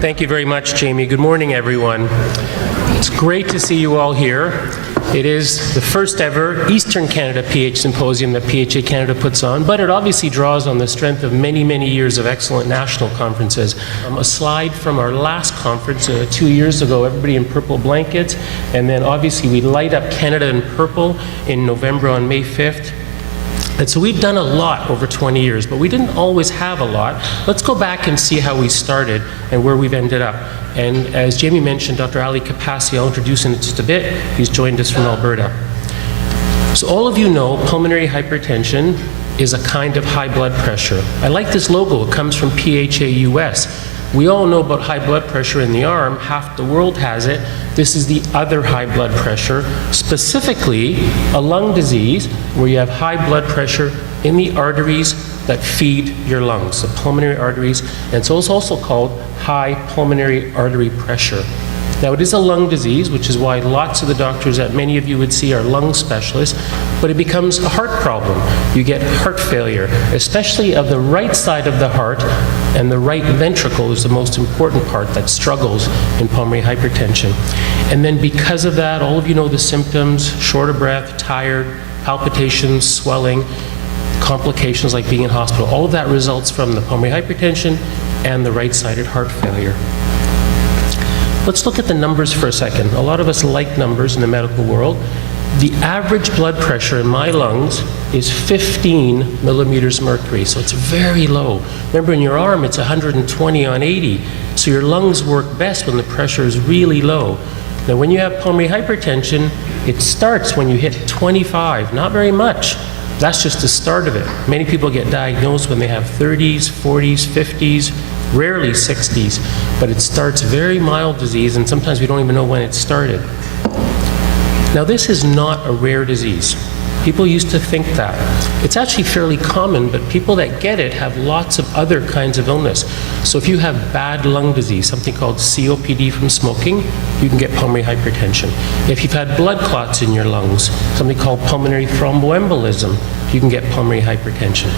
Thank you very much, Jamie. Good morning, everyone. It's great to see you all here. It is the first ever Eastern Canada PH Symposium that PHA Canada puts on, but it obviously draws on the strength of many, many years of excellent national conferences. A slide from our last conference 2 years ago, everybody in purple blankets, and then obviously we light up Canada in purple in November on May 5th. And so we've done a lot over 20 years, but we didn't always have a lot. Let's go back and see how we started and where we've ended up. And as Jamie mentioned, Dr. Ali Kapasi, I'll introduce him in just a bit. He's joined us from Alberta. So all of you know pulmonary hypertension is a kind of high blood pressure. I like this logo. It comes from PHA US. We all know about high blood pressure in the arm. Half the world has it. This is the other high blood pressure, specifically a lung disease where you have high blood pressure in the arteries that feed your lungs, the pulmonary arteries, and so it's also called high pulmonary artery pressure. Now, it is a lung disease, which is why lots of the doctors that many of you would see are lung specialists, but it becomes a heart problem. You get heart failure, especially of the right side of the heart, and the right ventricle is the most important part that struggles in pulmonary hypertension. And then because of that, all of you know the symptoms: short of breath, tired, palpitations, swelling, complications like being in hospital. All of that results from the pulmonary hypertension and the right-sided heart failure. Let's look at the numbers for a second. A lot of us like numbers in the medical world. The average blood pressure in my lungs is 15 millimeters mercury, so it's very low. Remember, in your arm, it's 120 on 80, so your lungs work best when the pressure is really low. Now, when you have pulmonary hypertension, it starts when you hit 25, not very much. That's just the start of it. Many people get diagnosed when they have 30s, 40s, 50s, rarely 60s, but it starts very mild disease, and sometimes we don't even know when it started. Now, this is not a rare disease. People used to think that. It's actually fairly common, but people that get it have lots of other kinds of illness. So if you have bad lung disease, something called COPD from smoking, you can get pulmonary hypertension. If you've had blood clots in your lungs, something called pulmonary thromboembolism, you can get pulmonary hypertension.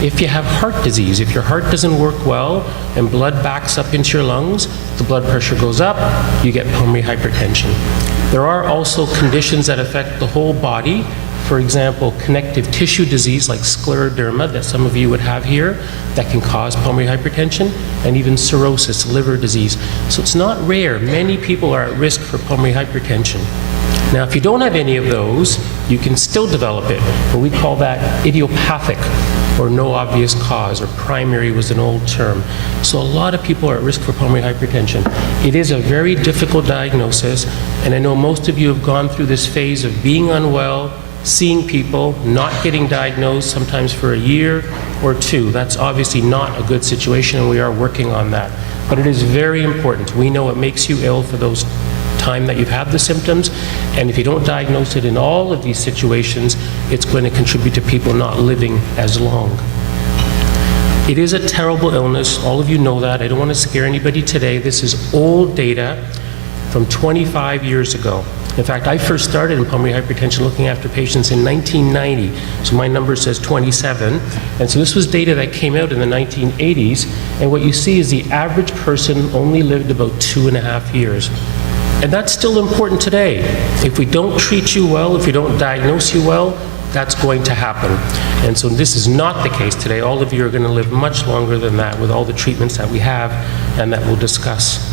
If you have heart disease, if your heart doesn't work well and blood backs up into your lungs, the blood pressure goes up, you get pulmonary hypertension. There are also conditions that affect the whole body. For example, connective tissue disease like scleroderma that some of you would have here that can cause pulmonary hypertension, and even cirrhosis, liver disease. So it's not rare. Many people are at risk for pulmonary hypertension. Now, if you don't have any of those, you can still develop it, and we call that idiopathic, or no obvious cause, or primary was an old term. So a lot of people are at risk for pulmonary hypertension. It is a very difficult diagnosis, and I know most of you have gone through this phase of being unwell, seeing people, not getting diagnosed, sometimes for a year or two. That's obviously not a good situation, and we are working on that. But it is very important. We know it makes you ill for those time that you've had the symptoms, and if you don't diagnose it in all of these situations, it's going to contribute to people not living as long. It is a terrible illness. All of you know that. I don't want to scare anybody today. This is old data from 25 years ago. In fact, I first started in pulmonary hypertension looking after patients in 1990, so my number says 27. And so this was data that came out in the 1980s, and what you see is the average person only lived about 2.5 years. And that's still important today. If we don't treat you well, if we don't diagnose you well, that's going to happen. And so this is not the case today. All of you are going to live much longer than that with all the treatments that we have and that we'll discuss.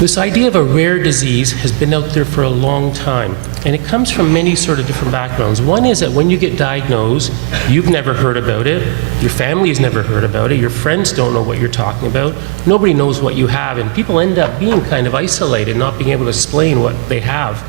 This idea of a rare disease has been out there for a long time, and it comes from many sort of different backgrounds. One is that when you get diagnosed, you've never heard about it, your family's never heard about it, your friends don't know what you're talking about, nobody knows what you have, and people end up being kind of isolated, not being able to explain what they have.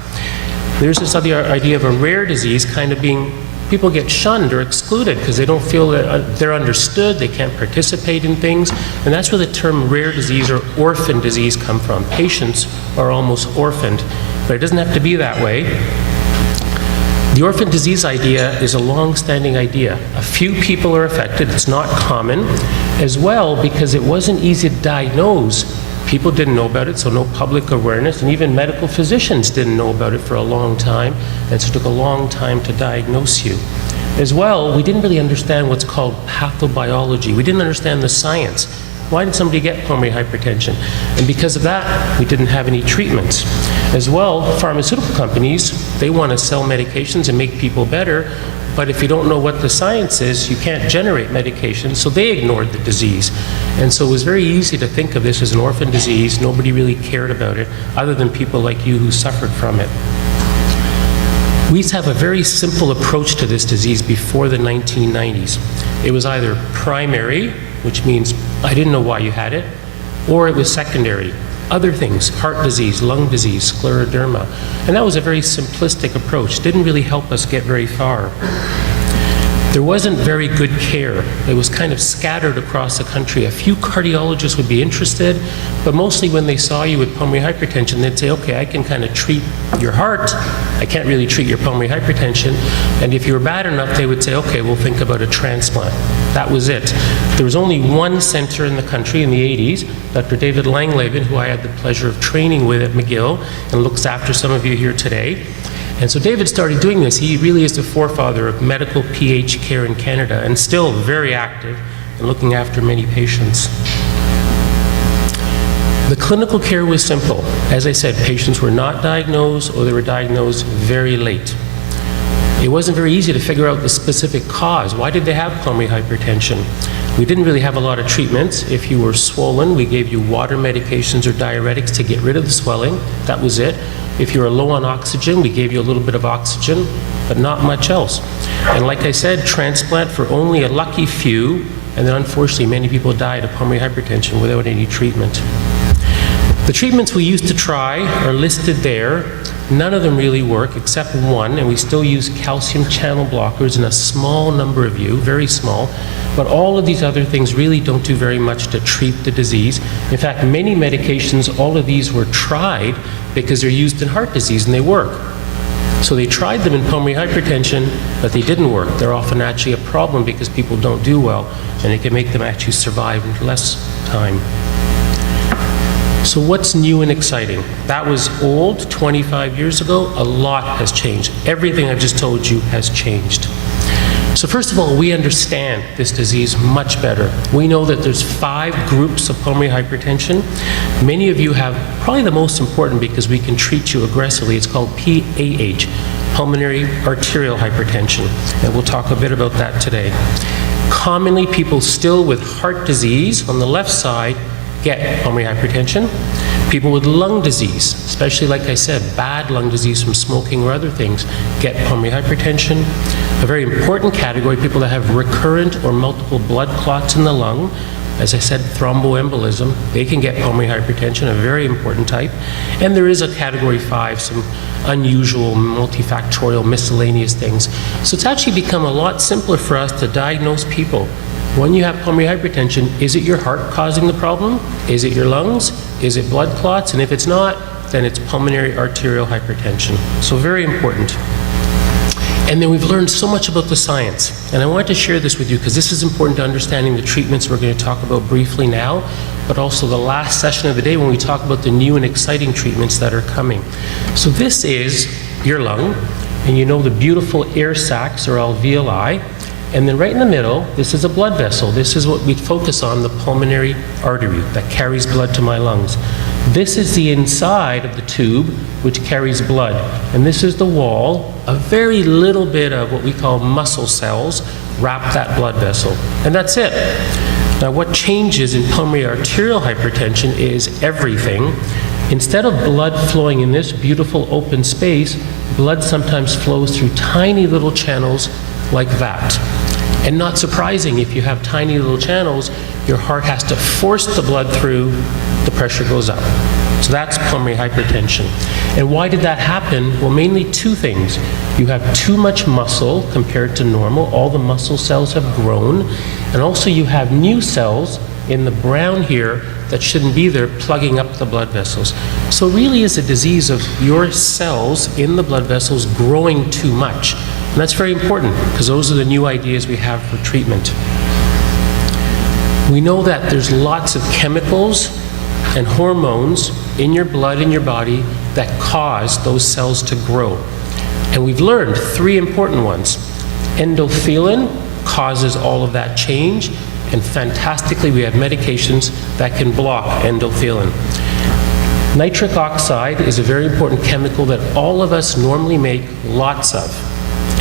There's this other idea of a rare disease kind of being, people get shunned or excluded because they don't feel that they're understood, they can't participate in things, and that's where the term rare disease or orphan disease come from. Patients are almost orphaned, but it doesn't have to be that way. The orphan disease idea is a long-standing idea. A few people are affected, it's not common, as well because it wasn't easy to diagnose. People didn't know about it, so no public awareness, and even medical physicians didn't know about it for a long time, and so it took a long time to diagnose you. As well, we didn't really understand what's called pathobiology. We didn't understand the science. Why did somebody get pulmonary hypertension? And because of that, we didn't have any treatments. As well, pharmaceutical companies, they want to sell medications and make people better, but if you don't know what the science is, you can't generate medication, so they ignored the disease. And so it was very easy to think of this as an orphan disease. Nobody really cared about it, other than people like you who suffered from it. We used to have a very simple approach to this disease before the 1990s. It was either primary, which means I didn't know why you had it, or it was secondary. Other things, heart disease, lung disease, scleroderma. And that was a very simplistic approach. Didn't really help us get very far. There wasn't very good care. It was kind of scattered across the country. A few cardiologists would be interested, but mostly when they saw you with pulmonary hypertension, they'd say, okay, I can kind of treat your heart. I can't really treat your pulmonary hypertension. And if you were bad enough, they would say, okay, we'll think about a transplant. That was it. There was only one center in the country in the 80s, Dr. David Langlaven, who I had the pleasure of training with at McGill and looks after some of you here today. And so David started doing this. He really is the forefather of medical PH care in Canada and still very active in looking after many patients. The clinical care was simple. As I said, patients were not diagnosed or they were diagnosed very late. It wasn't very easy to figure out the specific cause. Why did they have pulmonary hypertension? We didn't really have a lot of treatments. If you were swollen, we gave you water medications or diuretics to get rid of the swelling. That was it. If you were low on oxygen, we gave you a little bit of oxygen, but not much else. And like I said, transplant for only a lucky few, and then unfortunately many people died of pulmonary hypertension without any treatment. The treatments we used to try are listed there. None of them really work except one, and we still use calcium channel blockers in a small number of you, very small. But all of these other things really don't do very much to treat the disease. In fact, many medications, all of these were tried because they're used in heart disease and they work. So they tried them in pulmonary hypertension, but they didn't work. They're often actually a problem because people don't do well, and it can make them actually survive in less time. So what's new and exciting? That was old 25 years ago. A lot has changed. Everything I've just told you has changed. So first of all, we understand this disease much better. We know that there's 5 groups of pulmonary hypertension. Many of you have probably the most important because we can treat you aggressively. It's called PAH, pulmonary arterial hypertension. And we'll talk a bit about that today. Commonly, people still with heart disease on the left side get pulmonary hypertension. People with lung disease, especially like I said, bad lung disease from smoking or other things, get pulmonary hypertension. A very important category, people that have recurrent or multiple blood clots in the lung. As I said, thromboembolism, they can get pulmonary hypertension, a very important type. And there is a category 5, some unusual, multifactorial, miscellaneous things. So it's actually become a lot simpler for us to diagnose people. When you have pulmonary hypertension, is it your heart causing the problem? Is it your lungs? Is it blood clots? And if it's not, then it's pulmonary arterial hypertension. So very important. And then we've learned so much about the science. And I wanted to share this with you because this is important to understanding the treatments we're going to talk about briefly now, but also the last session of the day when we talk about the new and exciting treatments that are coming. So this is your lung, and you know the beautiful air sacs or alveoli. And then right in the middle, this is a blood vessel. This is what we focus on, the pulmonary artery that carries blood to my lungs. This is the inside of the tube which carries blood. And this is the wall. A very little bit of what we call muscle cells wrap that blood vessel. And that's it. Now what changes in pulmonary arterial hypertension is everything. Instead of blood flowing in this beautiful open space, blood sometimes flows through tiny little channels like that. And not surprising, if you have tiny little channels, your heart has to force the blood through, the pressure goes up. So that's pulmonary hypertension. And why did that happen? Well, mainly 2 things. You have too much muscle compared to normal. All the muscle cells have grown. And also you have new cells in the brown here that shouldn't be there plugging up the blood vessels. So it really is a disease of your cells in the blood vessels growing too much. And that's very important because those are the new ideas we have for treatment. We know that there's lots of chemicals and hormones in your blood, in your body, that cause those cells to grow. And we've learned 3 important ones. Endothelin causes all of that change, and fantastically, we have medications that can block endothelin. Nitric oxide is a very important chemical that all of us normally make lots of,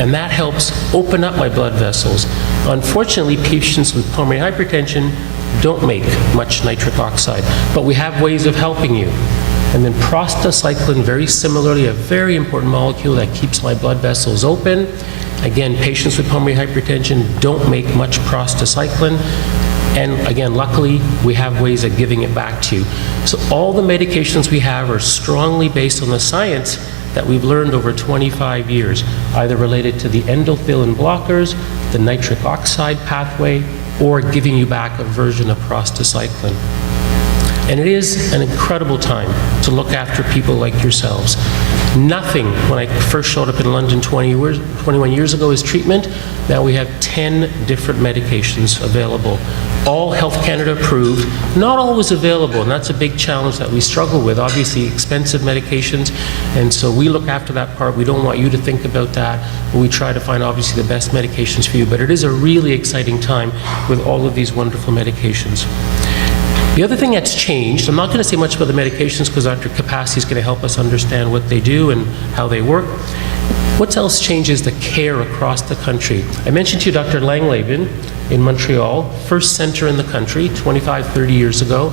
and that helps open up my blood vessels. Unfortunately, patients with pulmonary hypertension don't make much nitric oxide, but we have ways of helping you. And then prostacyclin, very similarly, a very important molecule that keeps my blood vessels open. Again, patients with pulmonary hypertension don't make much prostacyclin. And again, luckily, we have ways of giving it back to you. So all the medications we have are strongly based on the science that we've learned over 25 years, either related to the endothelin blockers, the nitric oxide pathway, or giving you back a version of prostacyclin. And it is an incredible time to look after people like yourselves. Nothing, when I first showed up in London 21 years ago, is treatment. Now we have 10 different medications available, all Health Canada approved, not always available, and that's a big challenge that we struggle with. Obviously, expensive medications, and so we look after that part. We don't want you to think about that, but we try to find, obviously, the best medications for you. But it is a really exciting time with all of these wonderful medications. The other thing that's changed, I'm not going to say much about the medications because Dr. Kapasi is going to help us understand what they do and how they work. What else changes the care across the country? I mentioned to you Dr. Langleben in Montreal, first center in the country 25, 30 years ago.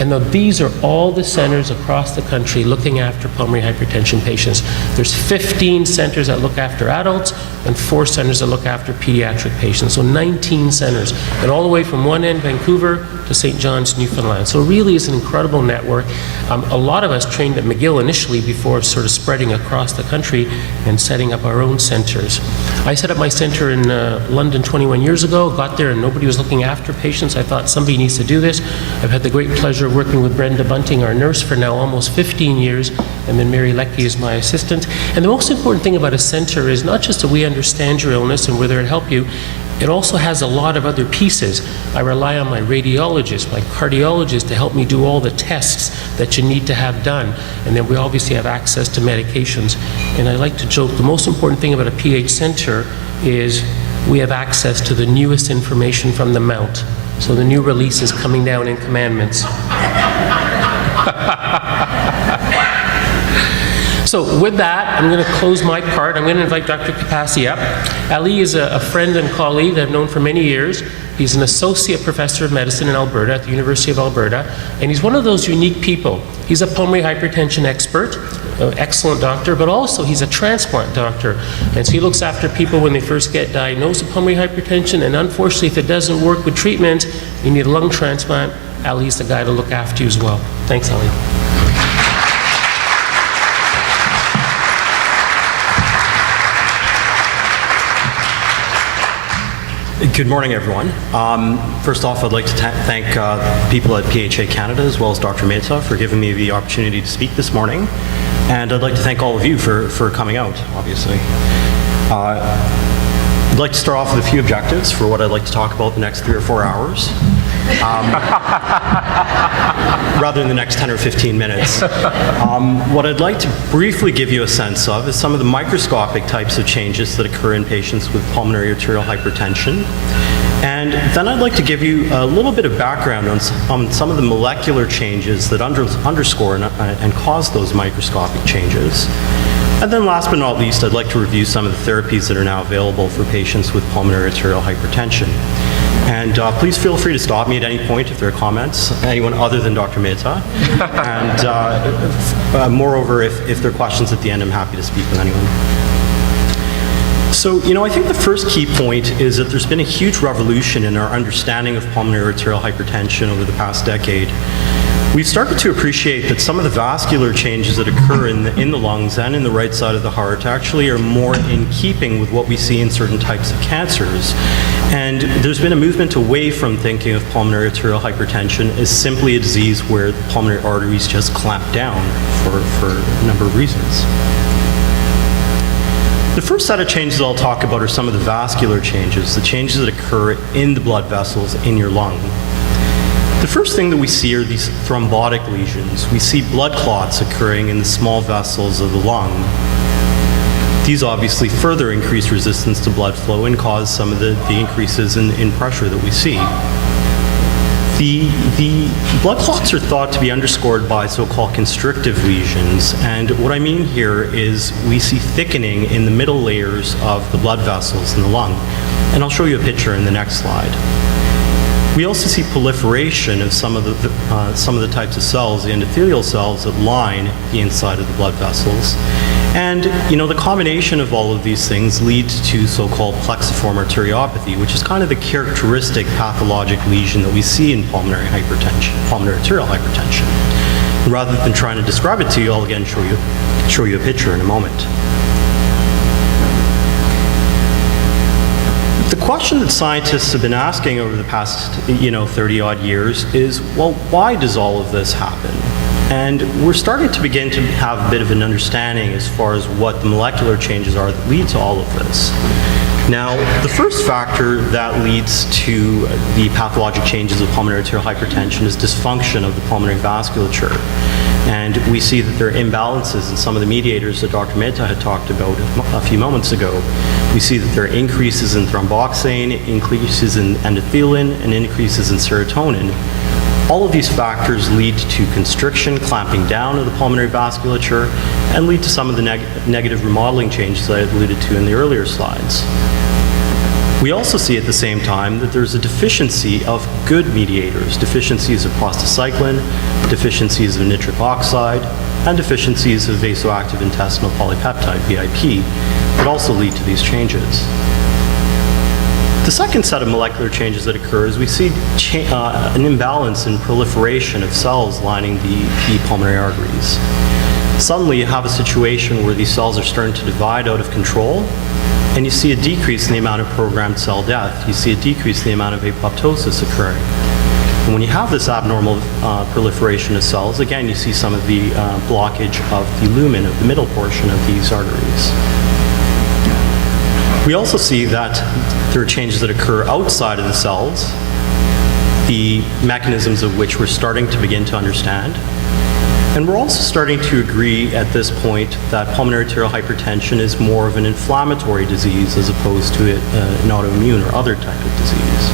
And now these are all the centers across the country looking after pulmonary hypertension patients. There's 15 centers that look after adults and 4 centers that look after pediatric patients. So 19 centers, and all the way from one end, Vancouver, to St. John's, Newfoundland. So it really is an incredible network. A lot of us trained at McGill initially before sort of spreading across the country and setting up our own centers. I set up my center in London 21 years ago, got there and nobody was looking after patients. I thought somebody needs to do this. I've had the great pleasure of working with Brenda Bunting, our nurse, for now almost 15 years, and then Mary Leckie is my assistant. And the most important thing about a center is not just that we understand your illness and we're there to help you, it also has a lot of other pieces. I rely on my radiologist, my cardiologist to help me do all the tests that you need to have done. And then we obviously have access to medications. And I like to joke, the most important thing about a PH center is we have access to the newest information from the Mount. So the new release is coming down in commandments. So with that, I'm going to close my part. I'm going to invite Dr. Kapasi up. Ali is a friend and colleague that I've known for many years. He's an associate professor of medicine in Alberta at the University of Alberta, and he's one of those unique people. He's a pulmonary hypertension expert, an excellent doctor, but also he's a transplant doctor. And so he looks after people when they first get diagnosed with pulmonary hypertension, and unfortunately, if it doesn't work with treatment, you need a lung transplant. Ali's the guy to look after you as well. Thanks, Ali. Good morning, everyone. First off, I'd like to thank people at PHA Canada as well as Dr. Mehta for giving me the opportunity to speak this morning. And I'd like to thank all of you for coming out, obviously. I'd like to start off with a few objectives for what I'd like to talk about the next 3 or 4 hours. Rather than the next 10 or 15 minutes. What I'd like to briefly give you a sense of is some of the microscopic types of changes that occur in patients with pulmonary arterial hypertension. And then I'd like to give you a little bit of background on some of the molecular changes that underscore and cause those microscopic changes. And then last but not least, I'd like to review some of the therapies that are now available for patients with pulmonary arterial hypertension. And please feel free to stop me at any point if there are comments, anyone other than Dr. Mehta. And moreover, if there are questions at the end, I'm happy to speak with anyone. So, I think the first key point is that there's been a huge revolution in our understanding of pulmonary arterial hypertension over the past decade. We've started to appreciate that some of the vascular changes that occur in the lungs and in the right side of the heart actually are more in keeping with what we see in certain types of cancers. And there's been a movement away from thinking of pulmonary arterial hypertension as simply a disease where the pulmonary arteries just clamp down for a number of reasons. The first set of changes I'll talk about are some of the vascular changes, the changes that occur in the blood vessels in your lung. The first thing that we see are these thrombotic lesions. We see blood clots occurring in the small vessels of the lung. These obviously further increase resistance to blood flow and cause some of the increases in pressure that we see. The blood clots are thought to be underscored by so-called constrictive lesions, and what I mean here is we see thickening in the middle layers of the blood vessels in the lung, and I'll show you a picture in the next slide. We also see proliferation of some of the types of cells, the endothelial cells that line the inside of the blood vessels. And, the combination of all of these things leads to so-called plexiform arteriopathy, which is kind of the characteristic pathologic lesion that we see in pulmonary arterial hypertension. And rather than trying to describe it to you, I'll again show you a picture in a moment. The question that scientists have been asking over the past, 30-odd years is, well, why does all of this happen? And we're starting to begin to have a bit of an understanding as far as what the molecular changes are that lead to all of this. Now, the first factor that leads to the pathologic changes of pulmonary arterial hypertension is dysfunction of the pulmonary vasculature. And we see that there are imbalances in some of the mediators that Dr. Mehta had talked about a few moments ago. We see that there are increases in thromboxane, increases in endothelin, and increases in serotonin. All of these factors lead to constriction, clamping down of the pulmonary vasculature, and lead to some of the negative remodeling changes that I alluded to in the earlier slides. We also see at the same time that there's a deficiency of good mediators, deficiencies of prostacyclin, deficiencies of nitric oxide, and deficiencies of vasoactive intestinal polypeptide, VIP, that also lead to these changes. The second set of molecular changes that occur is we see an imbalance in proliferation of cells lining the pulmonary arteries. Suddenly you have a situation where these cells are starting to divide out of control, and you see a decrease in the amount of programmed cell death. You see a decrease in the amount of apoptosis occurring. And when you have this abnormal proliferation of cells, again, you see some of the blockage of the lumen, of the middle portion of these arteries. We also see that there are changes that occur outside of the cells, the mechanisms of which we're starting to begin to understand. And we're also starting to agree at this point that pulmonary arterial hypertension is more of an inflammatory disease as opposed to an autoimmune or other type of disease.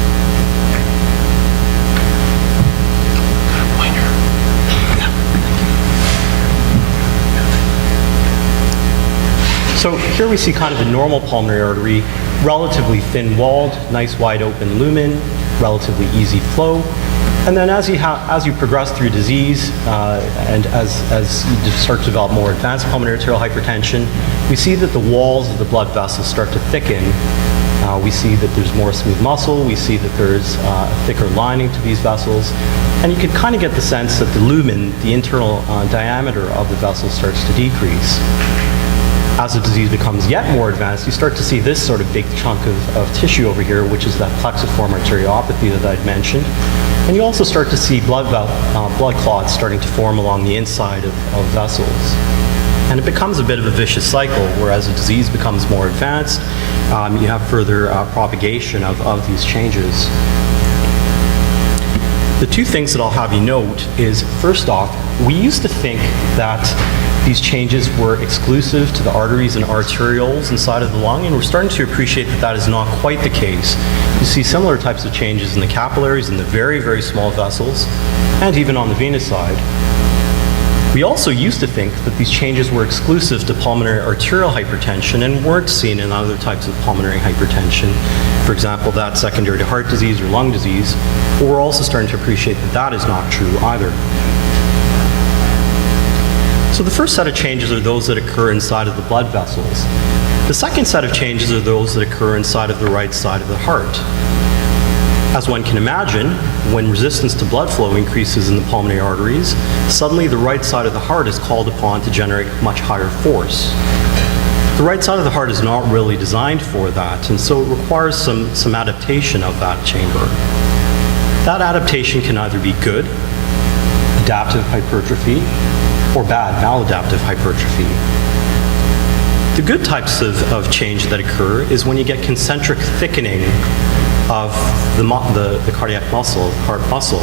So here we see kind of a normal pulmonary artery, relatively thin-walled, nice wide open lumen, relatively easy flow. And then as you progress through disease and as you start to develop more advanced pulmonary arterial hypertension, we see that the walls of the blood vessels start to thicken. We see that there's more smooth muscle. We see that there's a thicker lining to these vessels. And you can kind of get the sense that the lumen, the internal diameter of the vessel, starts to decrease. As the disease becomes yet more advanced, you start to see this sort of big chunk of tissue over here, which is that plexiform arteriopathy that I'd mentioned. And you also start to see blood clots starting to form along the inside of vessels. And it becomes a bit of a vicious cycle, where as the disease becomes more advanced, you have further propagation of these changes. The two things that I'll have you note is, first off, we used to think that these changes were exclusive to the arteries and arterioles inside of the lung, and we're starting to appreciate that that is not quite the case. You see similar types of changes in the capillaries, in the very, very small vessels, and even on the venous side. We also used to think that these changes were exclusive to pulmonary arterial hypertension and weren't seen in other types of pulmonary hypertension. For example, that secondary to heart disease or lung disease. But we're also starting to appreciate that that is not true either. So the first set of changes are those that occur inside of the blood vessels. The second set of changes are those that occur inside of the right side of the heart. As one can imagine, when resistance to blood flow increases in the pulmonary arteries, suddenly the right side of the heart is called upon to generate much higher force. The right side of the heart is not really designed for that, and so it requires some adaptation of that chamber. That adaptation can either be good, adaptive hypertrophy, or bad, maladaptive hypertrophy. The good types of change that occur is when you get concentric thickening of the cardiac muscle, heart muscle,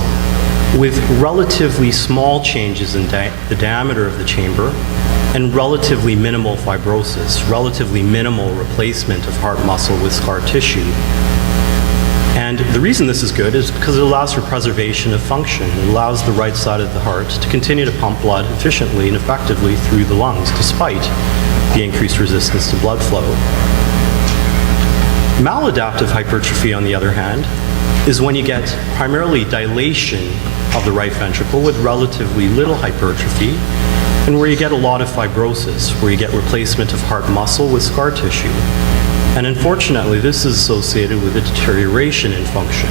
with relatively small changes in the diameter of the chamber and relatively minimal fibrosis, relatively minimal replacement of heart muscle with scar tissue. And the reason this is good is because it allows for preservation of function. It allows the right side of the heart to continue to pump blood efficiently and effectively through the lungs, despite the increased resistance to blood flow. Maladaptive hypertrophy, on the other hand, is when you get primarily dilation of the right ventricle with relatively little hypertrophy, and where you get a lot of fibrosis, where you get replacement of heart muscle with scar tissue. And unfortunately, this is associated with a deterioration in function.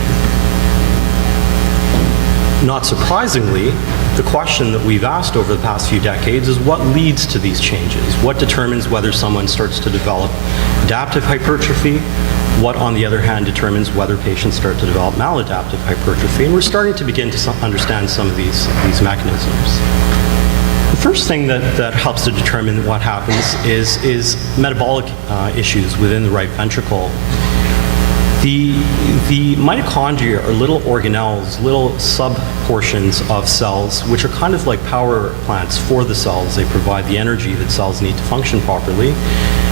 Not surprisingly, the question that we've asked over the past few decades is what leads to these changes? What determines whether someone starts to develop adaptive hypertrophy? What, on the other hand, determines whether patients start to develop maladaptive hypertrophy? And we're starting to begin to understand some of these mechanisms. The first thing that helps to determine what happens is metabolic issues within the right ventricle. The mitochondria are little organelles, little sub-portions of cells, which are kind of like power plants for the cells. They provide the energy that cells need to function properly.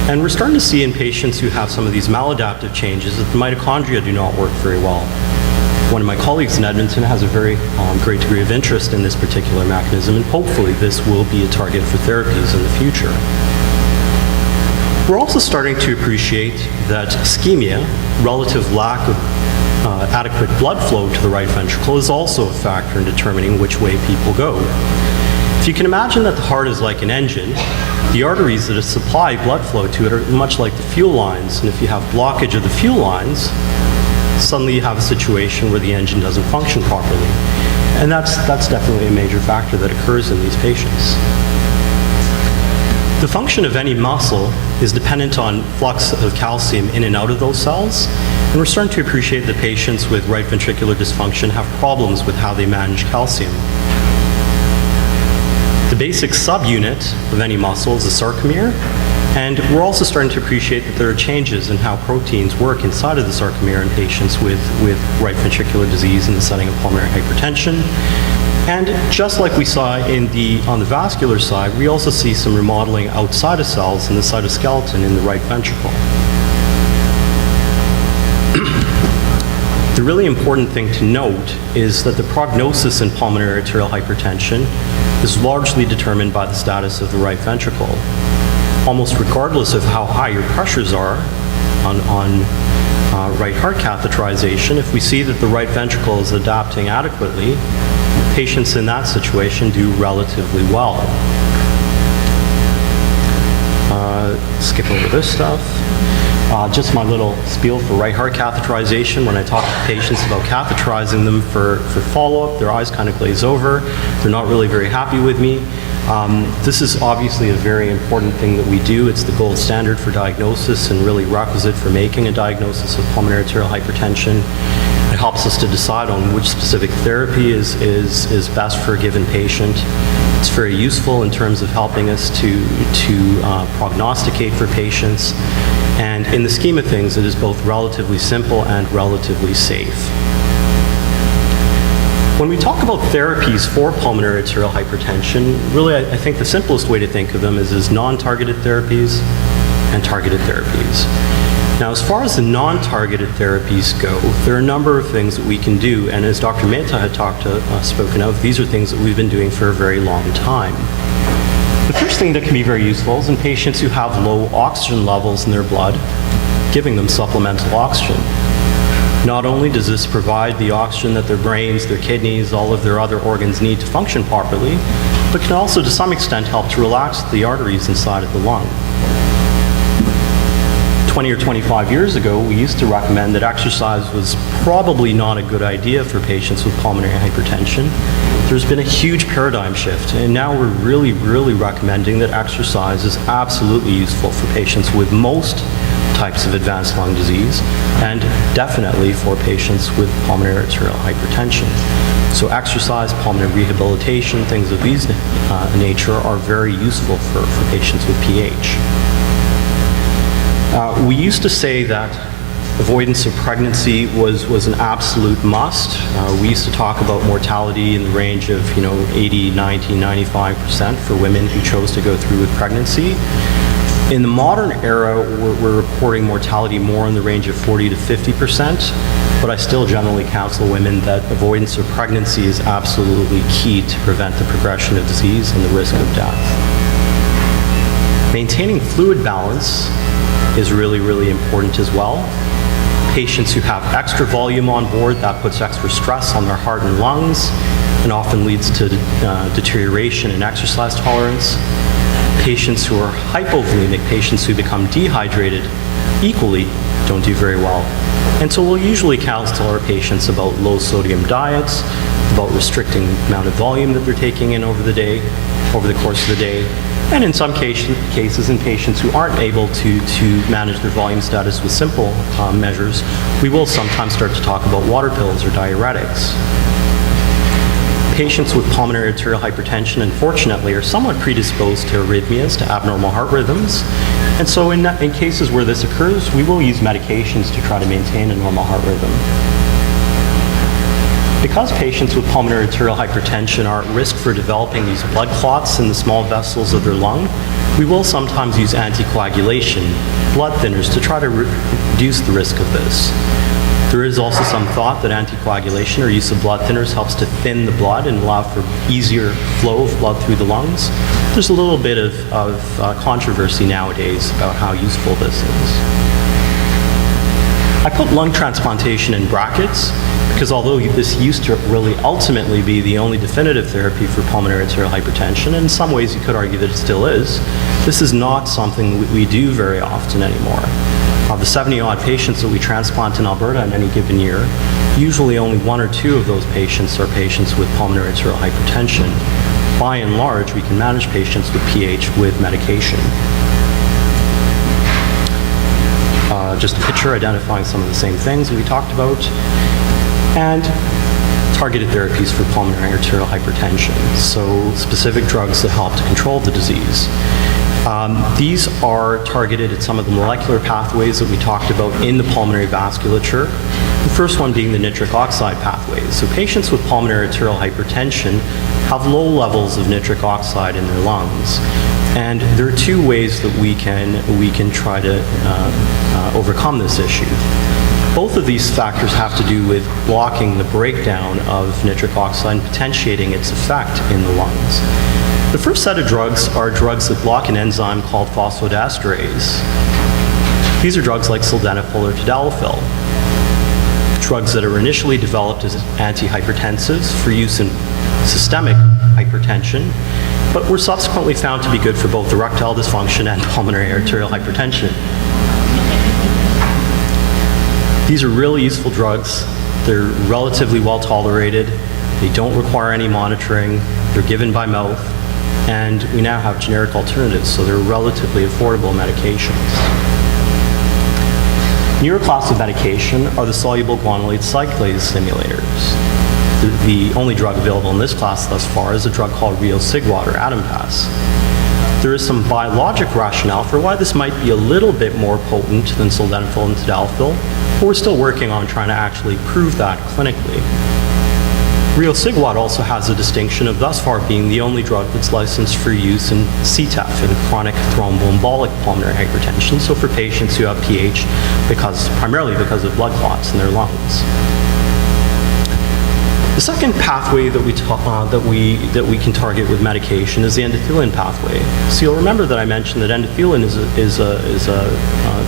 And we're starting to see in patients who have some of these maladaptive changes that the mitochondria do not work very well. One of my colleagues in Edmonton has a very great degree of interest in this particular mechanism, and hopefully this will be a target for therapies in the future. We're also starting to appreciate that ischemia, relative lack of adequate blood flow to the right ventricle, is also a factor in determining which way people go. If you can imagine that the heart is like an engine, the arteries that supply blood flow to it are much like the fuel lines, and if you have blockage of the fuel lines, suddenly you have a situation where the engine doesn't function properly. And that's definitely a major factor that occurs in these patients. The function of any muscle is dependent on flux of calcium in and out of those cells, and we're starting to appreciate that patients with right ventricular dysfunction have problems with how they manage calcium. The basic subunit of any muscle is the sarcomere, and we're also starting to appreciate that there are changes in how proteins work inside of the sarcomere in patients with right ventricular disease in the setting of pulmonary hypertension. And just like we saw on the vascular side, we also see some remodeling outside of cells in the cytoskeleton in the right ventricle. The really important thing to note is that the prognosis in pulmonary arterial hypertension is largely determined by the status of the right ventricle. Almost regardless of how high your pressures are on right heart catheterization, if we see that the right ventricle is adapting adequately, patients in that situation do relatively well. Skip over this stuff. Just my little spiel for right heart catheterization. When I talk to patients about catheterizing them for follow-up, their eyes kind of glaze over. They're not really very happy with me. This is obviously a very important thing that we do. It's the gold standard for diagnosis and really requisite for making a diagnosis of pulmonary arterial hypertension. It helps us to decide on which specific therapy is best for a given patient. It's very useful in terms of helping us to prognosticate for patients. And in the scheme of things, it is both relatively simple and relatively safe. When we talk about therapies for pulmonary arterial hypertension, really I think the simplest way to think of them is non-targeted therapies and targeted therapies. Now, as far as the non-targeted therapies go, there are a number of things that we can do, and as Dr. Mehta had spoken of, these are things that we've been doing for a very long time. The first thing that can be very useful is in patients who have low oxygen levels in their blood, giving them supplemental oxygen. Not only does this provide the oxygen that their brains, their kidneys, all of their other organs need to function properly, but can also to some extent help to relax the arteries inside of the lung. 20 or 25 years ago, we used to recommend that exercise was probably not a good idea for patients with pulmonary hypertension. There's been a huge paradigm shift, and now we're really recommending that exercise is absolutely useful for patients with most types of advanced lung disease, and definitely for patients with pulmonary arterial hypertension. So exercise, pulmonary rehabilitation, things of these nature are very useful for patients with PH. We used to say that avoidance of pregnancy was an absolute must. We used to talk about mortality in the range of 80, 90, 95% for women who chose to go through with pregnancy. In the modern era, we're reporting mortality more in the range of 40 to 50%. but I still generally counsel women that avoidance of pregnancy is absolutely key to prevent the progression of disease and the risk of death. Maintaining fluid balance is really, really important as well. Patients who have extra volume on board, that puts extra stress on their heart and lungs and often leads to deterioration in exercise tolerance. Patients who are hypovolemic, patients who become dehydrated, equally don't do very well. And so we'll usually counsel our patients about low sodium diets, about restricting the amount of volume that they're taking in over the course of the day. And in some cases, in patients who aren't able to manage their volume status with simple measures, we will sometimes start to talk about water pills or diuretics. Patients with pulmonary arterial hypertension, unfortunately, are somewhat predisposed to arrhythmias, to abnormal heart rhythms. And so in cases where this occurs, we will use medications to try to maintain a normal heart rhythm. Because patients with pulmonary arterial hypertension are at risk for developing these blood clots in the small vessels of their lung, we will sometimes use anticoagulation, blood thinners, to try to reduce the risk of this. There is also some thought that anticoagulation or use of blood thinners helps to thin the blood and allow for easier flow of blood through the lungs. There's a little bit of controversy nowadays about how useful this is. I put lung transplantation in brackets because although this used to really ultimately be the only definitive therapy for pulmonary arterial hypertension, and in some ways you could argue that it still is, this is not something we do very often anymore. Of the 70-odd patients that we transplant in Alberta in any given year, usually only 1 or 2 of those patients are patients with pulmonary arterial hypertension. By and large, we can manage patients with PH with medication. Just a picture identifying some of the same things we talked about. And targeted therapies for pulmonary arterial hypertension, so specific drugs that help to control the disease. These are targeted at some of the molecular pathways that we talked about in the pulmonary vasculature. The first one being the nitric oxide pathways. So patients with pulmonary arterial hypertension have low levels of nitric oxide in their lungs. And there are 2 ways that we can try to overcome this issue. Both of these factors have to do with blocking the breakdown of nitric oxide and potentiating its effect in the lungs. The first set of drugs are drugs that block an enzyme called phosphodiesterase. These are drugs like sildenafil or tadalafil, drugs that are initially developed as antihypertensives for use in systemic hypertension, but were subsequently found to be good for both erectile dysfunction and pulmonary arterial hypertension. These are really useful drugs. They're relatively well tolerated. They don't require any monitoring. They're given by mouth. And we now have generic alternatives, so they're relatively affordable medications. Newer class of medication are the soluble guanylate cyclase stimulators. The only drug available in this class thus far is a drug called riociguat or Adampass. There is some biologic rationale for why this might be a little bit more potent than sildenafil and tadalafil, but we're still working on trying to actually prove that clinically. Riociguat also has the distinction of thus far being the only drug that's licensed for use in CTEPH, in chronic thromboembolic pulmonary hypertension, so for patients who have PH primarily because of blood clots in their lungs. The second pathway that we can target with medication is the endothelin pathway. So you'll remember that I mentioned that endothelin is a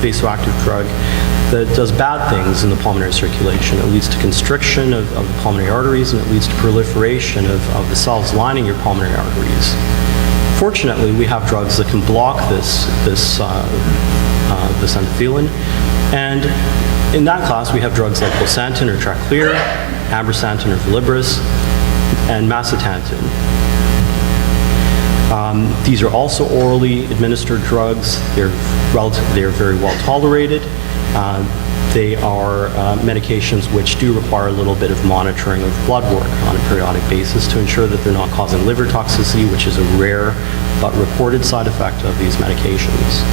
vasoactive drug that does bad things in the pulmonary circulation. It leads to constriction of the pulmonary arteries, and it leads to proliferation of the cells lining your pulmonary arteries. Fortunately, we have drugs that can block this endothelin, and in that class we have drugs like bosentan or Tracleer, ambrisentan or Velibris, and macitentan. These are also orally administered drugs. They're very well tolerated. They are medications which do require a little bit of monitoring of blood work on a periodic basis to ensure that they're not causing liver toxicity, which is a rare but reported side effect of these medications.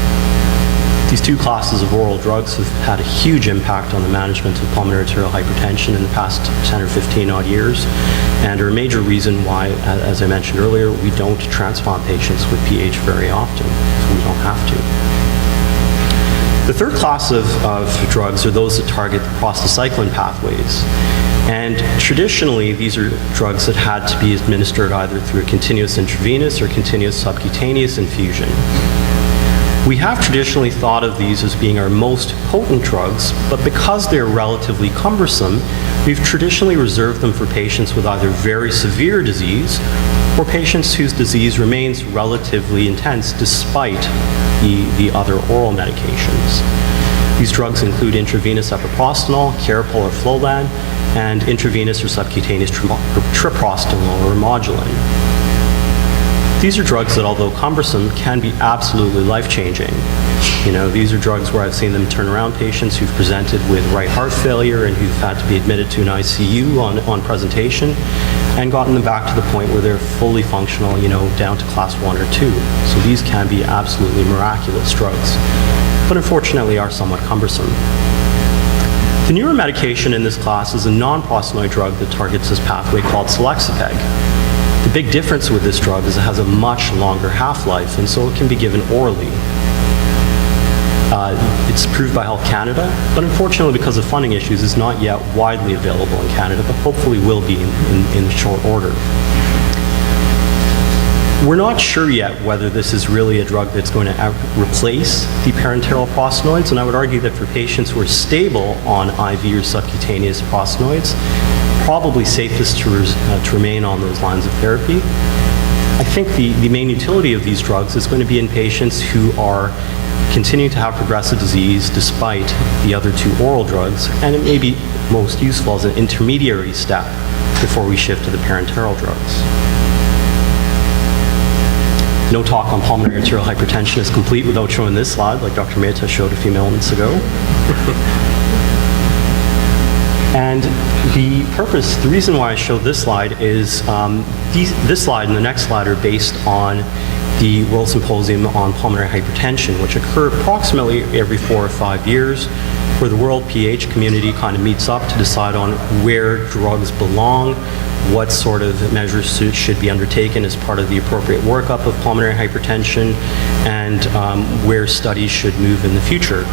These 2 classes of oral drugs have had a huge impact on the management of pulmonary arterial hypertension in the past 10 or 15 odd years, and are a major reason why, as I mentioned earlier, we don't transplant patients with PH very often, so we don't have to. The third class of drugs are those that target the prostacyclin pathways. And traditionally, these are drugs that had to be administered either through a continuous intravenous or continuous subcutaneous infusion. We have traditionally thought of these as being our most potent drugs, but because they're relatively cumbersome, we've traditionally reserved them for patients with either very severe disease or patients whose disease remains relatively intense despite the other oral medications. These drugs include intravenous epoprostenol, Caripel or Flolan, and intravenous or subcutaneous treprostinil or Remodulin. These are drugs that, although cumbersome, can be absolutely life-changing. These are drugs where I've seen them turn around patients who've presented with right heart failure and who've had to be admitted to an ICU on presentation and gotten them back to the point where they're fully functional, down to class 1 or 2. So these can be absolutely miraculous drugs, but unfortunately are somewhat cumbersome. The newer medication in this class is a non-prostanoid drug that targets this pathway called selexipag. The big difference with this drug is it has a much longer half-life, and so it can be given orally. It's approved by Health Canada, but unfortunately because of funding issues, it's not yet widely available in Canada, but hopefully will be in short order. We're not sure yet whether this is really a drug that's going to replace the parenteral prostanoids, and I would argue that for patients who are stable on IV or subcutaneous prostanoids, probably safest to remain on those lines of therapy. I think the main utility of these drugs is going to be in patients who are continuing to have progressive disease despite the other two oral drugs, and it may be most useful as an intermediary step before we shift to the parenteral drugs. No talk on pulmonary arterial hypertension is complete without showing this slide, like Dr. Mehta showed a few moments ago. And the reason why I showed this slide is this slide and the next slide are based on the World Symposium on Pulmonary Hypertension, which occur approximately every 4 or 5 years, where the world PH community kind of meets up to decide on where drugs belong, what sort of measures should be undertaken as part of the appropriate workup of pulmonary hypertension, and where studies should move in the future.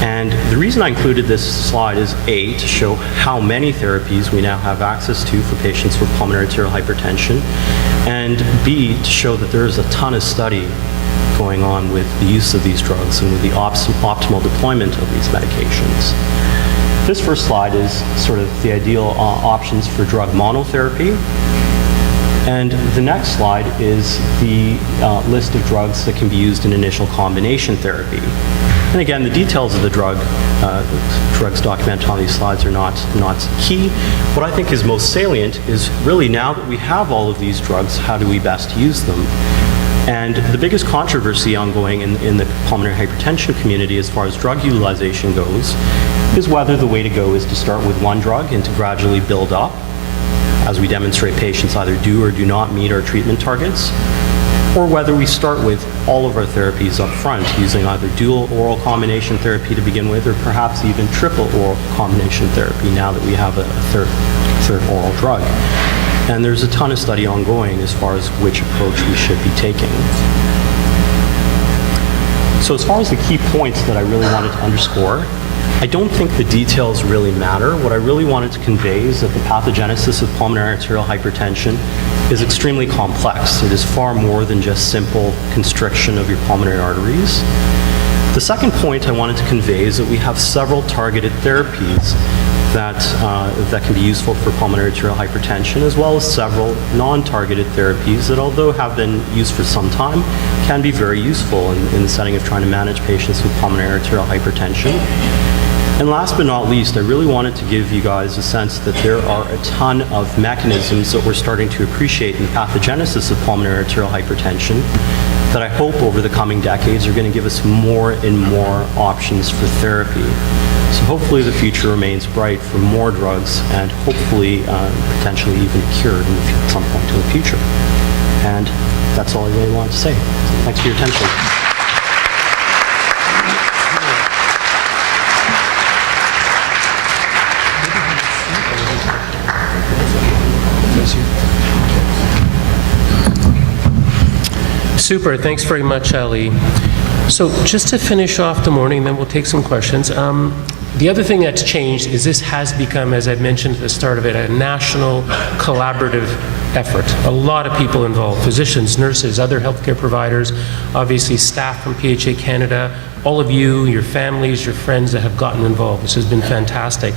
And the reason I included this slide is A, to show how many therapies we now have access to for patients with pulmonary arterial hypertension, and B, to show that there is a ton of study going on with the use of these drugs and with the optimal deployment of these medications. This first slide is sort of the ideal options for drug monotherapy. And the next slide is the list of drugs that can be used in initial combination therapy. And again, the details of the drugs documented on these slides are not key. What I think is most salient is really, now that we have all of these drugs, how do we best use them? And the biggest controversy ongoing in the pulmonary hypertension community as far as drug utilization goes is whether the way to go is to start with one drug and to gradually build up, as we demonstrate patients either do or do not meet our treatment targets, or whether we start with all of our therapies up front using either dual oral combination therapy to begin with, or perhaps even triple oral combination therapy now that we have a third oral drug. And there's a ton of study ongoing as far as which approach we should be taking. So as far as the key points that I really wanted to underscore, I don't think the details really matter. What I really wanted to convey is that the pathogenesis of pulmonary arterial hypertension is extremely complex. It is far more than just simple constriction of your pulmonary arteries. The second point I wanted to convey is that we have several targeted therapies that can be useful for pulmonary arterial hypertension, as well as several non-targeted therapies that, although have been used for some time, can be very useful in the setting of trying to manage patients with pulmonary arterial hypertension. And last but not least, I really wanted to give you guys a sense that there are a ton of mechanisms that we're starting to appreciate in the pathogenesis of pulmonary arterial hypertension that I hope over the coming decades are going to give us more and more options for therapy. So hopefully the future remains bright for more drugs and hopefully potentially even a cure at some point in the future. And that's all I really wanted to say. Thanks for your attention. Super, thanks very much, Ali. So just to finish off the morning, then we'll take some questions. The other thing that's changed is this has become, as I mentioned at the start of it, a national collaborative effort. A lot of people involved, physicians, nurses, other healthcare providers, obviously staff from PHA Canada, all of you, your families, your friends that have gotten involved. This has been fantastic.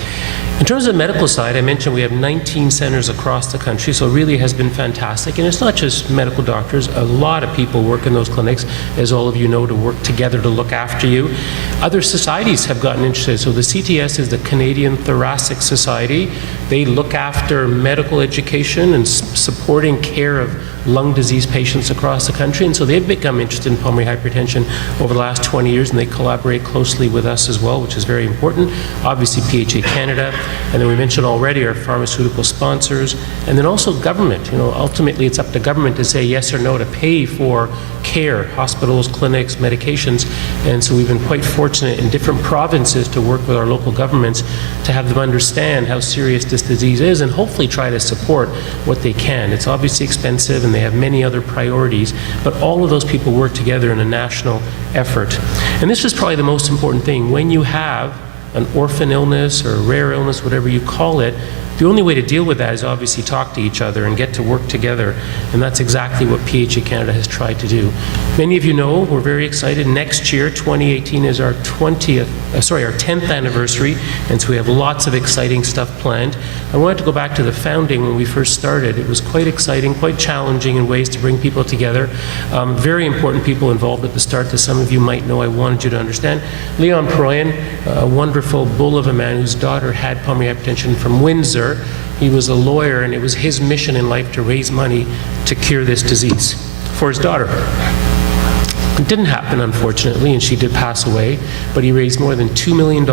In terms of the medical side, I mentioned we have 19 centers across the country, so it really has been fantastic. And it's not just medical doctors. A lot of people work in those clinics, as all of you know, to work together to look after you. Other societies have gotten interested. So the CTS is the Canadian Thoracic Society. They look after medical education and supporting care of lung disease patients across the country, and so they've become interested in pulmonary hypertension over the last 20 years, and they collaborate closely with us as well, which is very important. Obviously PHA Canada, and then we mentioned already our pharmaceutical sponsors, and then also government. You know, ultimately it's up to government to say yes or no to pay for care, hospitals, clinics, medications, and so we've been quite fortunate in different provinces to work with our local governments to have them understand how serious this disease is and hopefully try to support what they can. It's obviously expensive and they have many other priorities, but all of those people work together in a national effort. And this is probably the most important thing. When you have an orphan illness or a rare illness, whatever you call it, the only way to deal with that is obviously talk to each other and get to work together, and that's exactly what PHA Canada has tried to do. Many of you know we're very excited. Next year, 2018, is our 10th anniversary, and so we have lots of exciting stuff planned. I wanted to go back to the founding when we first started. It was quite exciting, quite challenging in ways to bring people together. Very important people involved at the start that some of you might know. I wanted you to understand. Leon Proyan, a wonderful bull of a man whose daughter had pulmonary hypertension from Windsor. He was a lawyer, and it was his mission in life to raise money to cure this disease for his daughter. It didn't happen, unfortunately, and she did pass away, but he raised more than $2 million.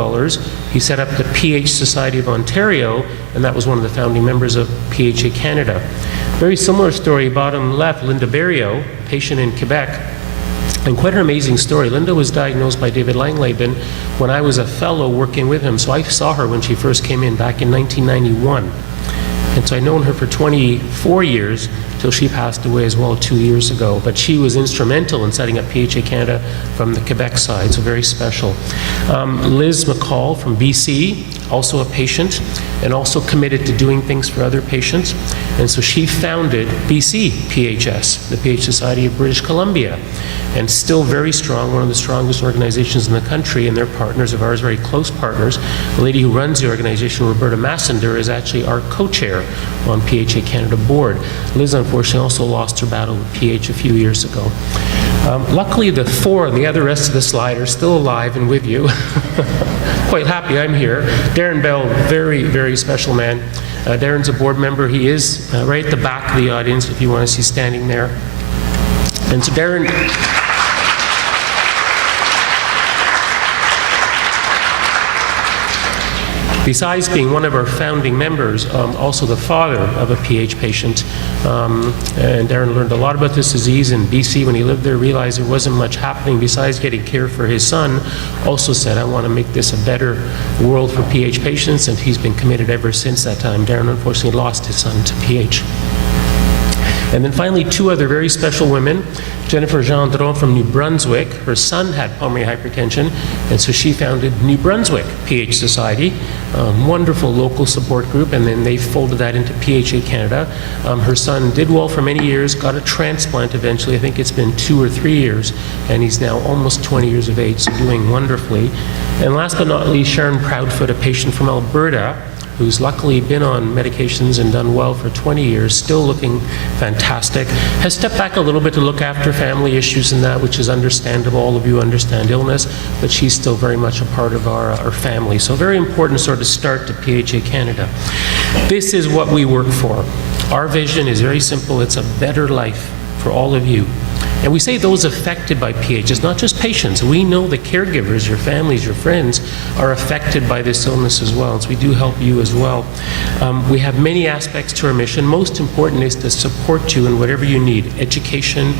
He set up the PH Society of Ontario, and that was one of the founding members of PHA Canada. Very similar story, bottom left, Linda Berriot, patient in Quebec, and quite an amazing story. Linda was diagnosed by David Langlaben when I was a fellow working with him, so I saw her when she first came in back in 1991. And so I'd known her for 24 years till she passed away as well 2 years ago. But she was instrumental in setting up PHA Canada from the Quebec side, so very special. Liz McCall from BC, also a patient, and also committed to doing things for other patients. And so she founded BC PHS, the PH Society of British Columbia, and still very strong, one of the strongest organizations in the country, and they're partners of ours, very close partners. The lady who runs the organization, Roberta Massender, is actually our co-chair on PHA Canada board. Liz, unfortunately, also lost her battle with PH a few years ago. Luckily, the four and the other rest of the slide are still alive and with you. Quite happy I'm here. Darren Bell, very, very special man. Darren's a board member. He is right at the back of the audience, if you want to see standing there. And so Darren, besides being one of our founding members, also the father of a PH patient. And Darren learned a lot about this disease in BC when he lived there, realized there wasn't much happening besides getting care for his son. Also said, I want to make this a better world for PH patients, and he's been committed ever since that time. Darren unfortunately lost his son to PH. And then finally, two other very special women. Jennifer Gendron from New Brunswick, her son had pulmonary hypertension, and so she founded New Brunswick PH Society, wonderful local support group, and then they folded that into PHA Canada. Her son did well for many years, got a transplant eventually. I think it's been 2 or 3 years, and he's now almost 20 years of age, so doing wonderfully. And last but not least, Sharon Proudfoot, a patient from Alberta, who's luckily been on medications and done well for 20 years, still looking fantastic, has stepped back a little bit to look after family issues and that, which is understandable. All of you understand illness, but she's still very much a part of our family. So very important sort of start to PHA Canada. This is what we work for. Our vision is very simple. It's a better life for all of you. And we say those affected by PH. It's not just patients. We know the caregivers, your families, your friends are affected by this illness as well. So we do help you as well. We have many aspects to our mission. Most important is to support you in whatever you need. Education,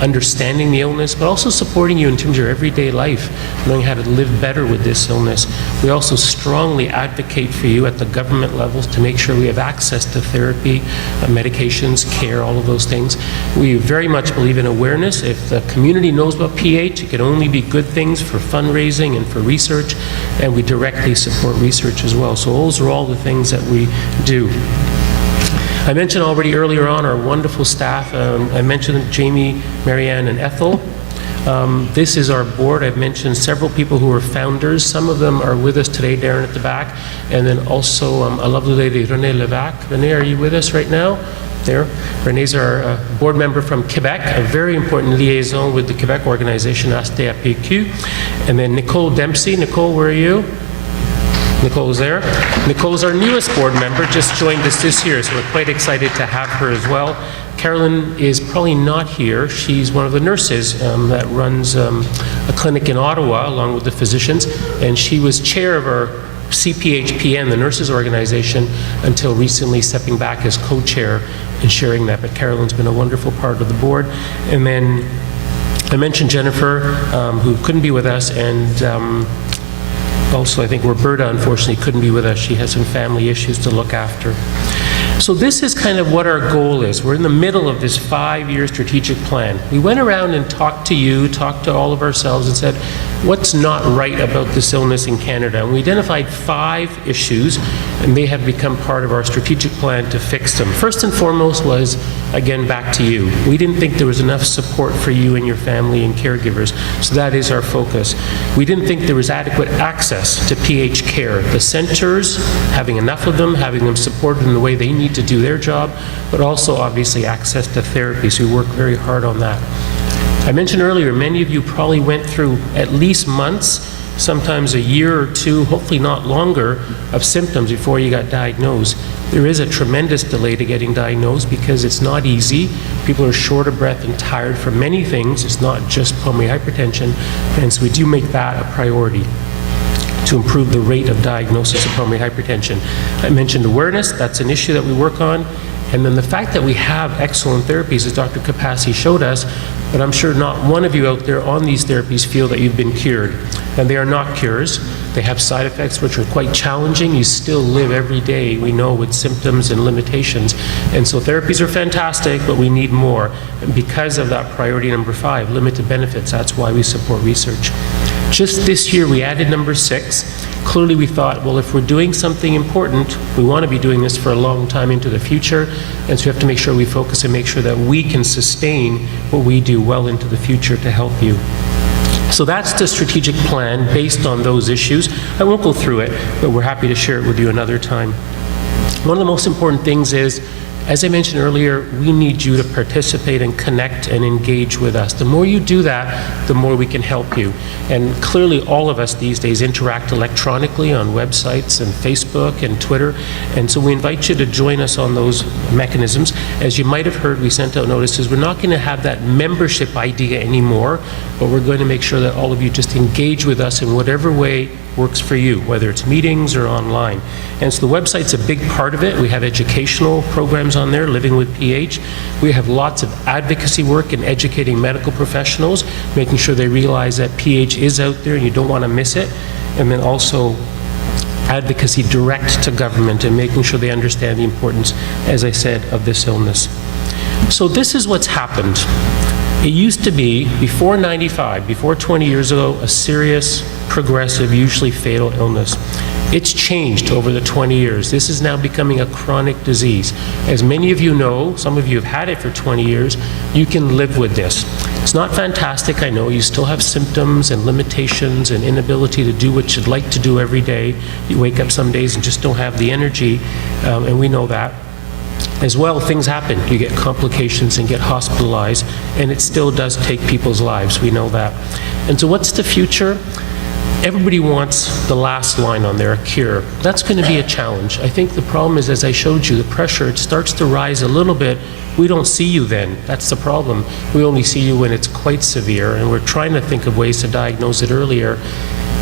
understanding the illness, but also supporting you in terms of your everyday life, knowing how to live better with this illness. We also strongly advocate for you at the government levels to make sure we have access to therapy, medications, care, all of those things. We very much believe in awareness. If the community knows about pH, it can only be good things for fundraising and for research, and we directly support research as well. So those are all the things that we do. I mentioned already earlier on our wonderful staff. I mentioned Jamie, Marianne, and Ethel. This is our board. I've mentioned several people who are founders. Some of them are with us today, Darren at the back, and then also a lovely lady, Renee Levac. Renee, are you with us right now? There. Renee's our board member from Quebec, a very important liaison with the Quebec organization ASTAPQ. And then Nicole Dempsey. Nicole, where are you? Nicole's there. Nicole's our newest board member, just joined us this year, so we're quite excited to have her as well. Carolyn is probably not here. She's one of the nurses that runs a clinic in Ottawa along with the physicians, and she was chair of our CPHPN, the nurses organization, until recently stepping back as co-chair and sharing that. But Carolyn's been a wonderful part of the board. And then I mentioned Jennifer, who couldn't be with us, and also I think Roberta unfortunately couldn't be with us. She has some family issues to look after. So this is kind of what our goal is. We're in the middle of this 5-year strategic plan. We went around and talked to you, talked to all of ourselves and said, what's not right about this illness in Canada? And we identified 5 issues, and they have become part of our strategic plan to fix them. First and foremost was, again, back to you. We didn't think there was enough support for you and your family and caregivers, so that is our focus. We didn't think there was adequate access to pH care. The centers, having enough of them, having them supported in the way they need to do their job, but also obviously access to therapy, so we work very hard on that. I mentioned earlier, many of you probably went through at least months, sometimes a year or two, hopefully not longer, of symptoms before you got diagnosed. There is a tremendous delay to getting diagnosed because it's not easy. People are short of breath and tired from many things. It's not just pulmonary hypertension, and so we do make that a priority to improve the rate of diagnosis of pulmonary hypertension. I mentioned awareness. That's an issue that we work on. And then the fact that we have excellent therapies, as Dr. Kapasi showed us, but I'm sure not one of you out there on these therapies feel that you've been cured. And they are not cures. They have side effects which are quite challenging. You still live every day, we know, with symptoms and limitations. And so therapies are fantastic, but we need more. And because of that priority number 5, limited benefits, that's why we support research. Just this year, we added number 6. Clearly, we thought, well, if we're doing something important, we want to be doing this for a long time into the future, and so we have to make sure we focus and make sure that we can sustain what we do well into the future to help you. So that's the strategic plan based on those issues. I won't go through it, but we're happy to share it with you another time. One of the most important things is, as I mentioned earlier, we need you to participate and connect and engage with us. The more you do that, the more we can help you. And clearly all of us these days interact electronically on websites and Facebook and Twitter, and so we invite you to join us on those mechanisms. As you might have heard, we sent out notices. We're not going to have that membership idea anymore, but we're going to make sure that all of you just engage with us in whatever way works for you, whether it's meetings or online. And so the website's a big part of it. We have educational programs on there, Living with pH. We have lots of advocacy work in educating medical professionals, making sure they realize that pH is out there and you don't want to miss it. And then also advocacy direct to government and making sure they understand the importance, as I said, of this illness. So this is what's happened. It used to be, before 95, before 20 years ago, a serious, progressive, usually fatal illness. It's changed over the 20 years. This is now becoming a chronic disease. As many of you know, some of you have had it for 20 years, you can live with this. It's not fantastic, I know. You still have symptoms and limitations and inability to do what you'd like to do every day. You wake up some days and just don't have the energy, and we know that. As well, things happen. You get complications and get hospitalized, and it still does take people's lives. We know that. And so what's the future? Everybody wants the last line on there, a cure. That's going to be a challenge. I think the problem is, as I showed you, the pressure, it starts to rise a little bit. We don't see you then. That's the problem. We only see you when it's quite severe, and we're trying to think of ways to diagnose it earlier.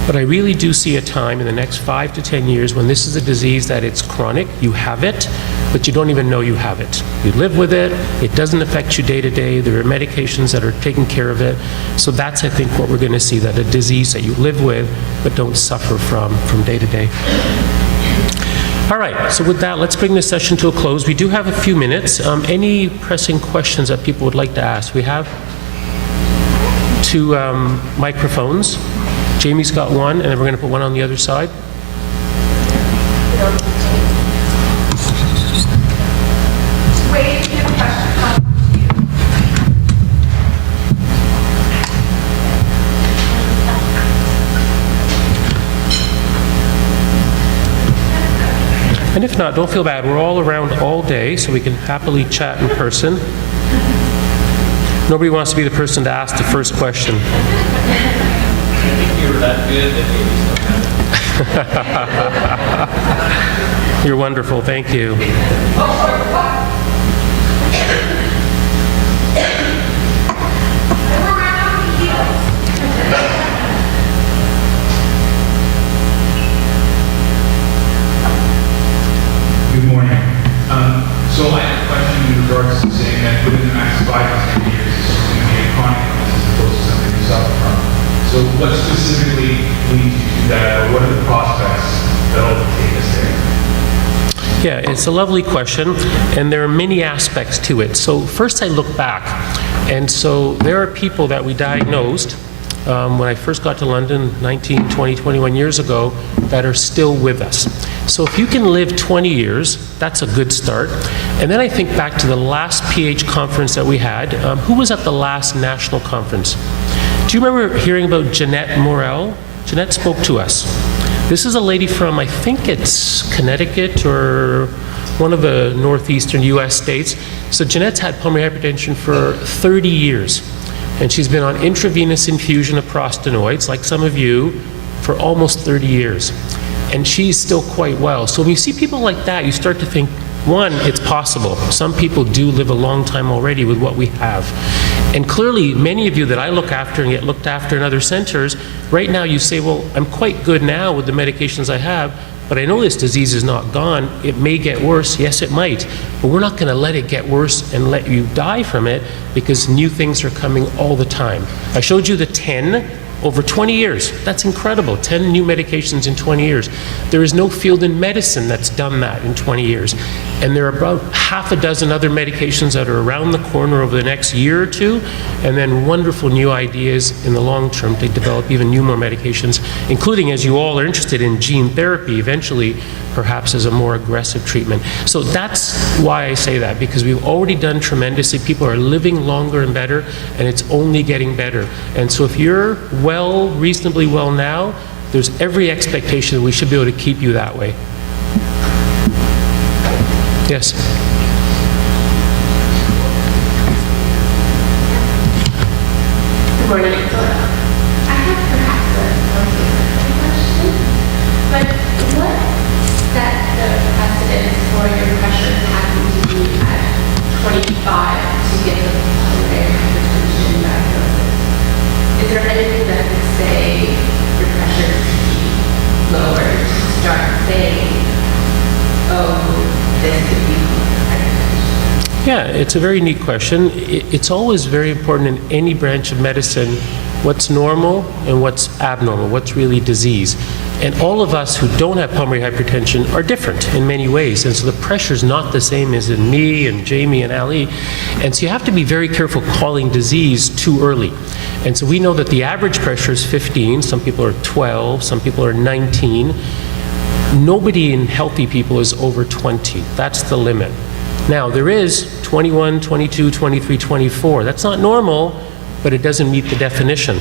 But I really do see a time in the next 5 to 10 years when this is a disease that it's chronic, you have it, but you don't even know you have it. You live with it, it doesn't affect you day to day, there are medications that are taking care of it. So that's, I think, what we're going to see, that a disease that you live with but don't suffer from day to day. All right, so with that, let's bring this session to a close. We do have a few minutes. Any pressing questions that people would like to ask? We have two microphones. Jamie's got one, and then we're going to put one on the other side. Wait, you have a question. And if not, don't feel bad. We're all around all day, so we can happily chat in person. Nobody wants to be the person to ask the first question. I think you were that good that You're wonderful. Thank you. Good morning. So I have a question in regards to saying that within the next 5 to 10 years, it's going to be a chronic illness as opposed to something you suffer from. So what specifically leads you to that, or what are the prospects that will take us there? Yeah, it's a lovely question, and there are many aspects to it. So first I look back, and so there are people that we diagnosed when I first got to London 19, 20, 21 years ago that are still with us. So if you can live 20 years, that's a good start. And then I think back to the last PH conference that we had. Who was at the last national conference? Do you remember hearing about Jeanette Morel? Jeanette spoke to us. This is a lady from, I think it's Connecticut or one of the northeastern US states. So Jeanette's had pulmonary hypertension for 30 years. And she's been on intravenous infusion of prostanoids, like some of you, for almost 30 years. And she's still quite well. So when you see people like that, you start to think, one, it's possible. Some people do live a long time already with what we have. And clearly, many of you that I look after and get looked after in other centers, right now you say, well, I'm quite good now with the medications I have, but I know this disease is not gone. It may get worse. Yes, it might. But we're not going to let it get worse and let you die from it, because new things are coming all the time. I showed you the 10 over 20 years. That's incredible. 10 new medications in 20 years. There is no field in medicine that's done that in 20 years. And there are about half a dozen other medications that are around the corner over the next year or two, and then wonderful new ideas in the long term to develop even new more medications, including, as you all are interested in, gene therapy eventually, perhaps as a more aggressive treatment. So that's why I say that, because we've already done tremendously. People are living longer and better, and it's only getting better. And so if you're well, reasonably well now, there's every expectation that we should be able to keep you that way. Yes? Good morning. I have perhaps a question, but what set the precedent for your pressures having to be at 25 to get the pulmonary hypertension diagnosis? Is there anything that would say your pressures should be lower to start saying, oh, this could be pulmonary hypertension? Yeah, it's a very neat question. It's always very important in any branch of medicine what's normal and what's abnormal, what's really disease. And all of us who don't have pulmonary hypertension are different in many ways. And so the pressure's not the same as in me and Jamie and Ali. And so you have to be very careful calling disease too early. And so we know that the average pressure is 15. Some people are 12. Some people are 19. Nobody in healthy people is over 20. That's the limit. Now, there is 21, 22, 23, 24. That's not normal, but it doesn't meet the definition.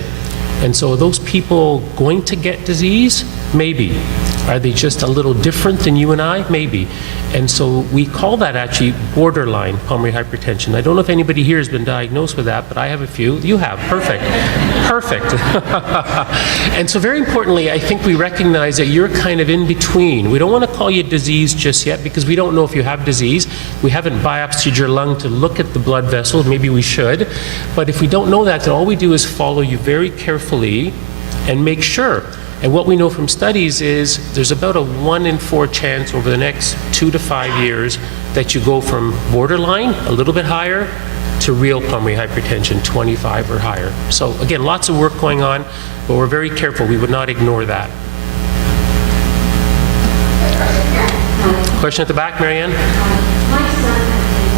And so are those people going to get disease? Maybe. Are they just a little different than you and I? Maybe. And so we call that actually borderline pulmonary hypertension. I don't know if anybody here has been diagnosed with that, but I have a few. You have. Perfect. Perfect. And so very importantly, I think we recognize that you're kind of in between. We don't want to call you disease just yet because we don't know if you have disease. We haven't biopsied your lung to look at the blood vessels. Maybe we should. But if we don't know that, then all we do is follow you very carefully and make sure. And what we know from studies is there's about a 1 in 4 chance over the next 2 to 5 years that you go from borderline, a little bit higher, to real pulmonary hypertension, 25 or higher. So again, lots of work going on, but we're very careful. We would not ignore that. Question at the back, Marianne? My son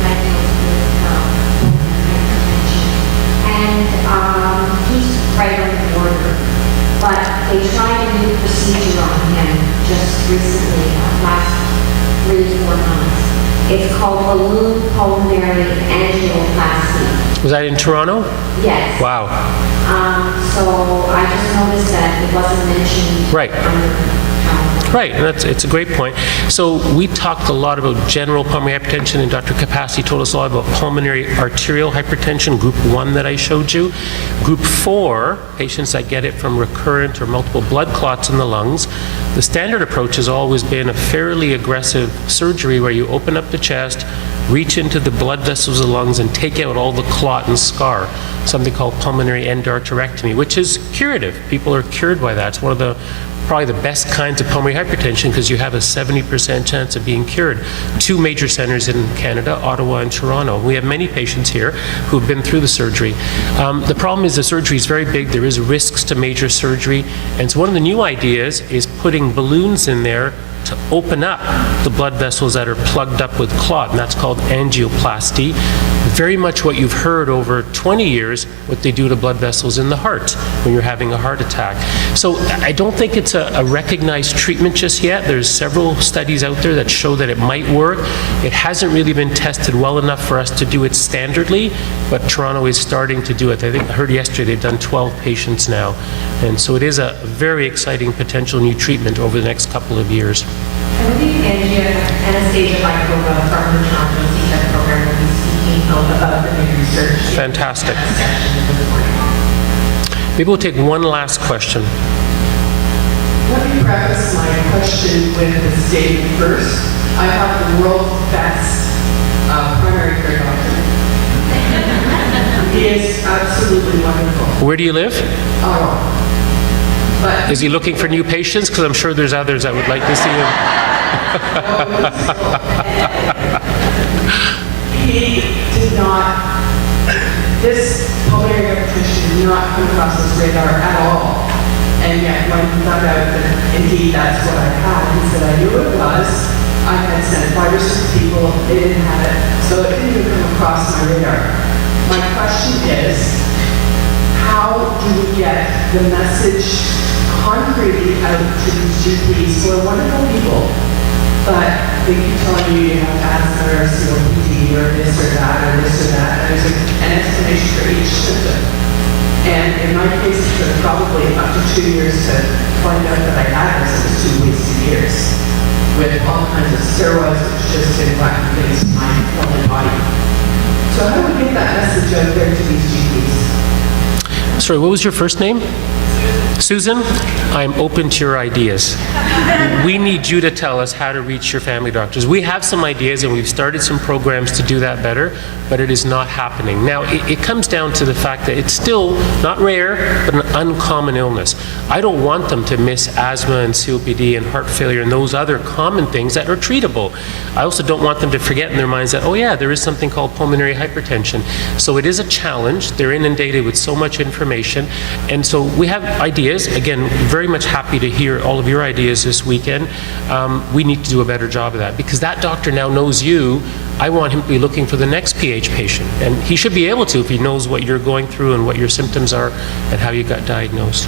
has been diagnosed with pulmonary hypertension, and he's called balloon pulmonary angioplasty. Was that in Toronto? Yes. Wow. So I just noticed that it wasn't mentioned. Right. Right, and it's a great point. So we talked a lot about general pulmonary hypertension, and Dr. Kapasi told us a lot about pulmonary arterial hypertension, group 1 that I showed you. Group 4, patients that get it from recurrent or multiple blood clots in the lungs. The standard approach has always been a fairly aggressive surgery where you open up the chest, reach into the blood vessels of the lungs, and take out all the clot and scar, something called pulmonary endarterectomy, which is curative. People are cured by that. It's one of the probably the best kinds of pulmonary hypertension because you have a 70% chance of being cured. 2 major centers in Canada, Ottawa and Toronto. We have many patients here who have been through the surgery. The problem is the surgery is very big. There is risks to major surgery. And so one of the new ideas is putting balloons in there to open up the blood vessels that are plugged up with clot, and that's called angioplasty. Very much what you've heard over 20 years, what they do to blood vessels in the heart when you're having a heart attack. So I don't think it's a recognized treatment just yet. There's several studies out there that show that it might work. It hasn't really been tested well enough for us to do it standardly, but Toronto is starting to do it. I heard yesterday they've done 12 patients now. And so it is a very exciting potential new treatment over the next couple of years. I believe Anastasia Baikova from the Toronto CTEC program will be speaking about the new research. Fantastic. Maybe we'll take one last question. Let me preface my question with a statement first. I have the world's best primary care doctor. He is absolutely wonderful. Where do you live? But Is he looking for new patients? Because I'm sure there's others that would like to see him. he did not, this pulmonary hypertension did not come across his radar at all. And yet when he found out that indeed that's what I had, he said, I knew it was. I had sent 5 or 6 people, they didn't have it. So it didn't even come across my radar. My question is, how do we get the message concretely out to these GPs who are wonderful people, but they keep telling you you have asthma or COPD or this or that or this or that, and there's an explanation for each symptom. And in my case, it took probably up to 2 years to find out that I had this. It was 2 wasted years with all kinds of steroids, which just did whack things in my whole body. So how do we get that message out there to these GPs? Sorry, what was your first name? Susan, I'm open to your ideas. We need you to tell us how to reach your family doctors. We have some ideas and we've started some programs to do that better, but it is not happening. Now, it comes down to the fact that it's still not rare, but an uncommon illness. I don't want them to miss asthma and COPD and heart failure and those other common things that are treatable. I also don't want them to forget in their minds that, oh yeah, there is something called pulmonary hypertension. So it is a challenge. They're inundated with so much information. And so we have ideas. Again, very much happy to hear all of your ideas this weekend. We need to do a better job of that because that doctor now knows you. I want him to be looking for the next PH patient. And he should be able to if he knows what you're going through and what your symptoms are and how you got diagnosed.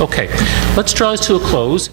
Okay, let's draw this to a close.